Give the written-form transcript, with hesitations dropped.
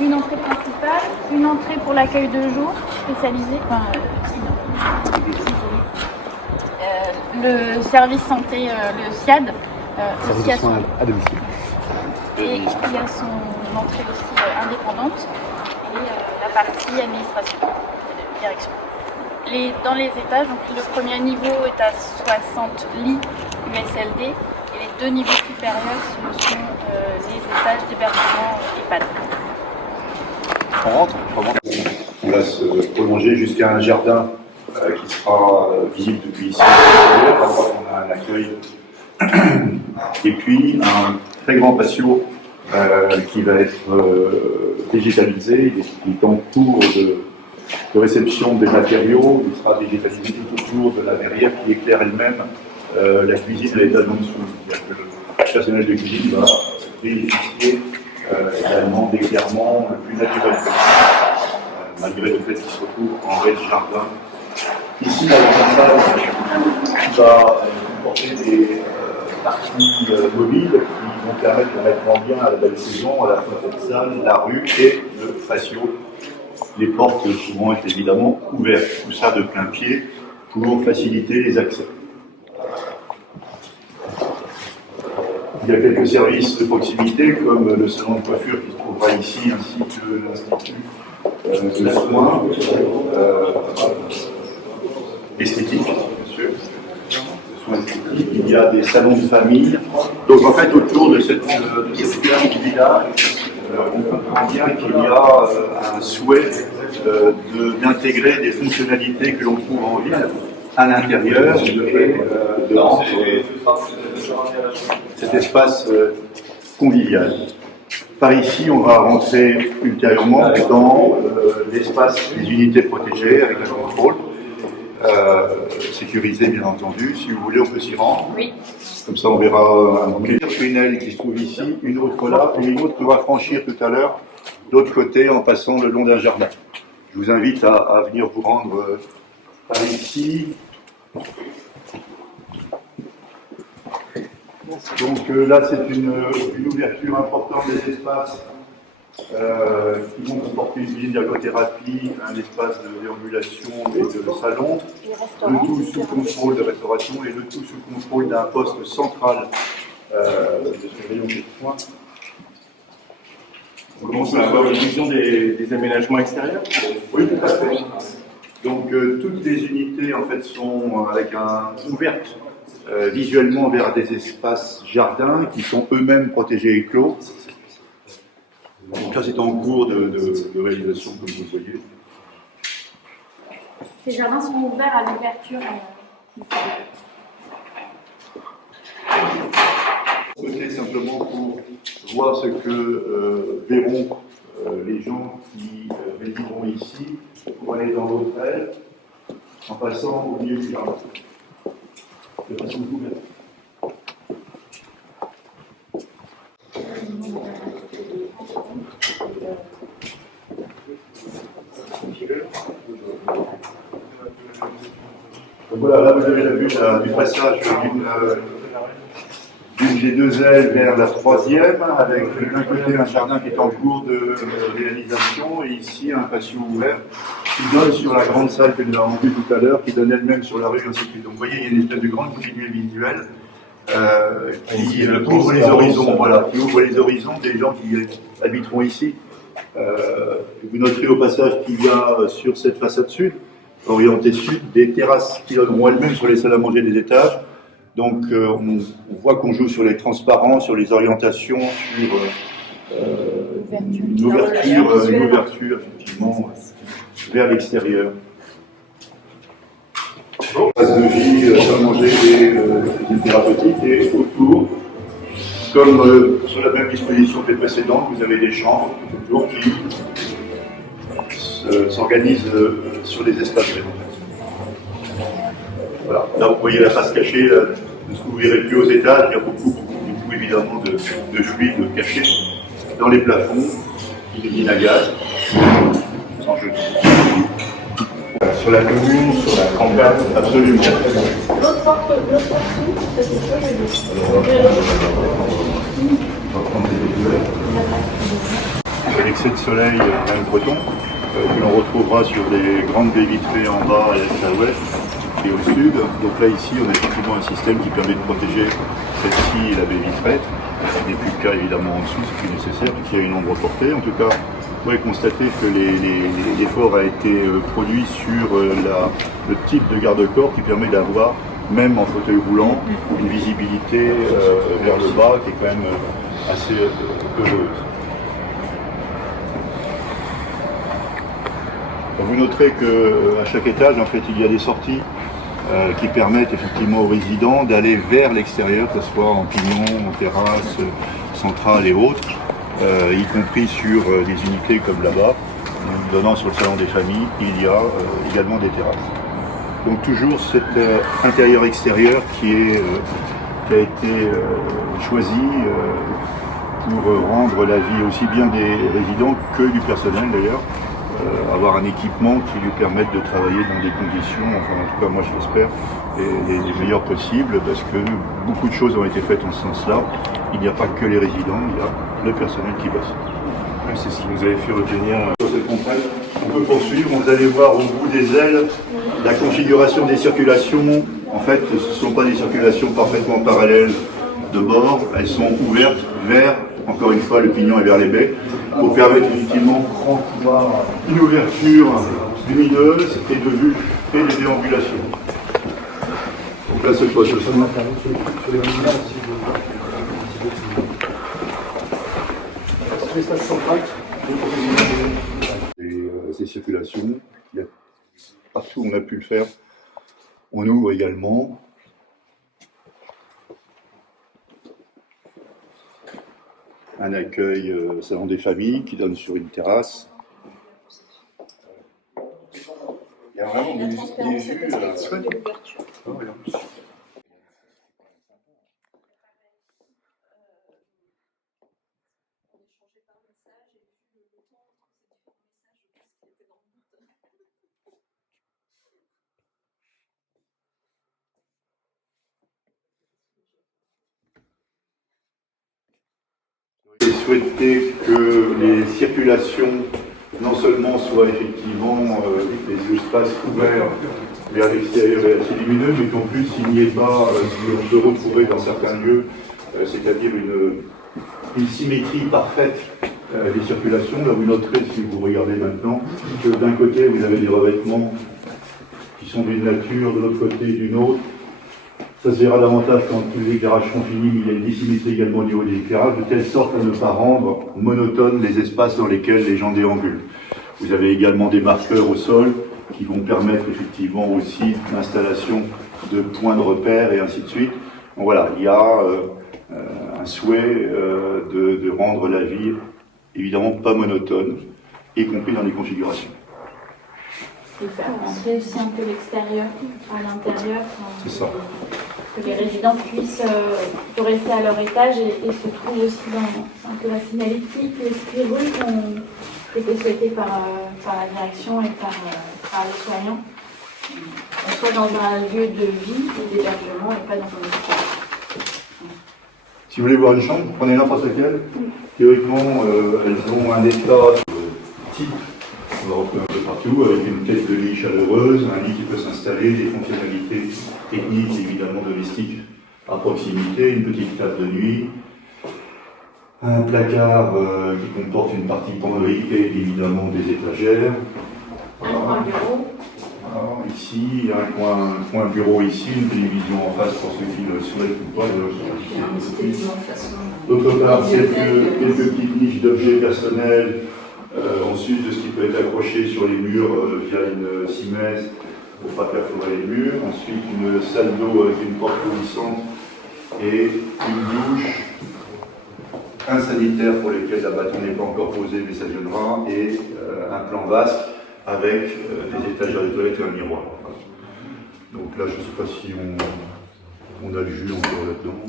une entrée principale, une entrée pour l'accueil de jour spécialisée, le service santé, le SIAD, service de soins à domicile. Et il y a son entrée aussi indépendante et la partie administration, direction. Dans les étages, donc le premier niveau est à 60 lits USLD et les deux niveaux supérieurs ce sont les étages d'hébergement EHPAD. On rentre. On va se prolonger jusqu'à un jardin qui sera visible depuis ici. À droite, on a un accueil et puis un très grand patio qui va être digitalisé. Il est en cours de réception des matériaux. Il sera digitalisé tout autour de la verrière qui éclaire elle-même la cuisine à l'étage en dessous. C'est-à-dire que le personnel de cuisine va bénéficier également d'éclairement le plus naturel possible, malgré le fait qu'il se retrouve en vrai de jardin. Ici, la salle va comporter des parties mobiles qui vont permettre de mettre en lien à la belle saison à la fois cette salle, la rue et le patio. Les portes vont être évidemment ouvertes, tout ça de plein pied pour faciliter les accès. Il y a quelques services de proximité comme le salon de coiffure qui se trouvera ici ainsi que l'institut de soins esthétiques, bien sûr. Soins esthétiques. Il y a des salons de famille. Donc en fait autour de cette village, on comprend bien qu'il y a un souhait d'intégrer des fonctionnalités que l'on trouve en ville à l'intérieur et de rendre cet espace convivial. Par ici, on va rentrer ultérieurement dans l'espace des unités protégées avec un contrôle sécurisé, bien entendu. Si vous voulez, on peut s'y rendre. Oui. Comme ça, on verra un tunnel qui se trouve ici, une autre là, et une autre qu'on va franchir tout à l'heure, de l'autre côté, en passant le long d'un jardin. Je vous invite à venir vous rendre par ici. Donc là, c'est une ouverture importante des espaces qui vont comporter une visite d'ergothérapie, un espace de déambulation et de salon, le tout sous contrôle de restauration et le tout sous contrôle d'un poste central de surveillance des soins. On commence à avoir une vision des aménagements extérieurs. Oui, tout à fait. Donc toutes les unités en fait sont ouvertes visuellement vers des espaces jardins qui sont eux-mêmes protégés et clos. Donc ça c'est en cours de réalisation comme vous le voyez. Ces jardins sont ouverts à l'ouverture. Côté simplement pour voir ce que verront les gens qui résideront ici pour aller dans l'autre aile en passant au milieu du jardin. De façon ouverte. Donc voilà, là vous avez la vue du passage d'une des deux ailes vers la troisième, avec d'un côté un jardin qui est en cours de réalisation et ici un patio ouvert qui donne sur la grande salle que nous avons vue tout à l'heure, qui donne elle-même sur la rue, ainsi de suite. Donc vous voyez, il y a une espèce de grande continuité visuelle qui ouvre les horizons, voilà, qui ouvre les horizons des gens qui habiteront ici. Vous noterez au passage qu'il y a sur cette façade sud, orientée sud, des terrasses qui donneront elles-mêmes sur les salles à manger des étages. Donc on voit qu'on joue sur les transparents, sur les orientations, sur une ouverture effectivement vers l'extérieur. Place de vie, salle à manger et thérapeutiques et autour, comme sur la même disposition que les précédentes, vous avez des chambres autour qui s'organisent sur des espaces verts. Voilà. Là, vous voyez la face cachée de ce que vous verrez plus aux étages. Il y a beaucoup évidemment de fluides cachés dans les plafonds, des mines à gaz, sans jeu. Sur la commune, sur la campagne, Absolument. L'autre porte, c'est ce que je dis. Avec chaussée de soleil même breton, que l'on retrouvera sur des grandes baies vitrées en bas et à l'ouest et au sud. Donc là ici on a effectivement un système qui permet de protéger celle-ci et la baie vitrée. Ce n'est plus le cas évidemment en dessous, c'est plus nécessaire puisqu'il y a une ombre portée. En tout cas, vous pouvez constater que l'effort a été produit sur le type de garde-corps qui permet d'avoir, même en fauteuil roulant, une visibilité vers le bas qui est quand même assez heureuse. Vous noterez qu'à chaque étage, en fait, il y a des sorties qui permettent effectivement aux résidents d'aller vers l'extérieur, que ce soit en pignon, en terrasse, centrale et autres, y compris sur des unités comme là-bas, donnant sur le salon des familles, il y a également des terrasses. Donc toujours cet intérieur-extérieur qui a été choisi pour rendre la vie aussi bien des résidents que du personnel d'ailleurs, avoir un équipement qui lui permette de travailler dans des conditions, enfin en tout cas moi je l'espère, les meilleures possibles, parce que beaucoup de choses ont été faites en ce sens-là. Il n'y a pas que les résidents, il y a le personnel qui bosse. C'est ce qui nous avait fait retenir. Sur cette compresse, on peut poursuivre, vous allez voir au bout des ailes la configuration des circulations. En fait, ce ne sont pas des circulations parfaitement parallèles de bord, elles sont ouvertes vers, encore une fois, le pignon et vers les baies, pour permettre effectivement une ouverture lumineuse et de vue et de déambulation. Donc là, c'est quoi ce son? Ces circulations, partout où on a pu le faire, on ouvre également. Un accueil salon des familles qui donne sur une terrasse. Il y a vraiment des vues chouettes. J'ai souhaité que les circulations non seulement soient effectivement des espaces ouverts vers l'extérieur et assez lumineux, mais qu'en plus il n'y ait pas ce qu'on peut retrouver dans certains lieux, c'est-à-dire une symétrie parfaite des circulations. Là vous noterez, si vous regardez maintenant, que d'un côté vous avez des revêtements qui sont d'une nature, de l'autre côté d'une autre. Ça se verra davantage quand tous les éclairages sont finis, mais il y a une dissymétrie également au niveau des éclairages, de telle sorte à ne pas rendre monotones les espaces dans lesquels les gens déambulent. Vous avez également des marqueurs au sol qui vont permettre effectivement aussi l'installation de points de repère et ainsi de suite. Donc voilà, il y a un souhait de rendre la vie évidemment pas monotone, y compris dans les configurations. Et faire rentrer aussi un peu l'extérieur à l'intérieur. C'est ça. Que les résidents puissent rester à leur étage et se trouvent aussi dans un peu la signalétique, l'esprit rude qui était souhaité par la direction et par les soignants. On soit dans un lieu de vie et d'hébergement et pas dans un hôpital. Si vous voulez voir une chambre, prenez n'importe laquelle. Théoriquement, elles ont un état type. On va retrouver un peu partout, avec une tête de lit chaleureuse, un lit qui peut s'installer, des fonctionnalités techniques, évidemment domestiques à proximité, une petite table de nuit, un placard qui comporte une partie panoramtique et évidemment des étagères. Un coin bureau. Alors, ici, il y a un coin bureau ici, une télévision en face pour ceux qui le souhaitent ou pas. D'autre part, quelques petites niches d'objets personnels. Ensuite, de ce qui peut être accroché sur les murs via une simèse pour ne pas perforer les murs. Ensuite, une salle d'eau avec une porte coulissante et une douche, un sanitaire pour lequel la bâton n'est pas encore posé mais ça viendra, et un plan vasque avec des étagères de toilettes et un miroir. Donc là, je ne sais pas si on a le jus encore là-dedans.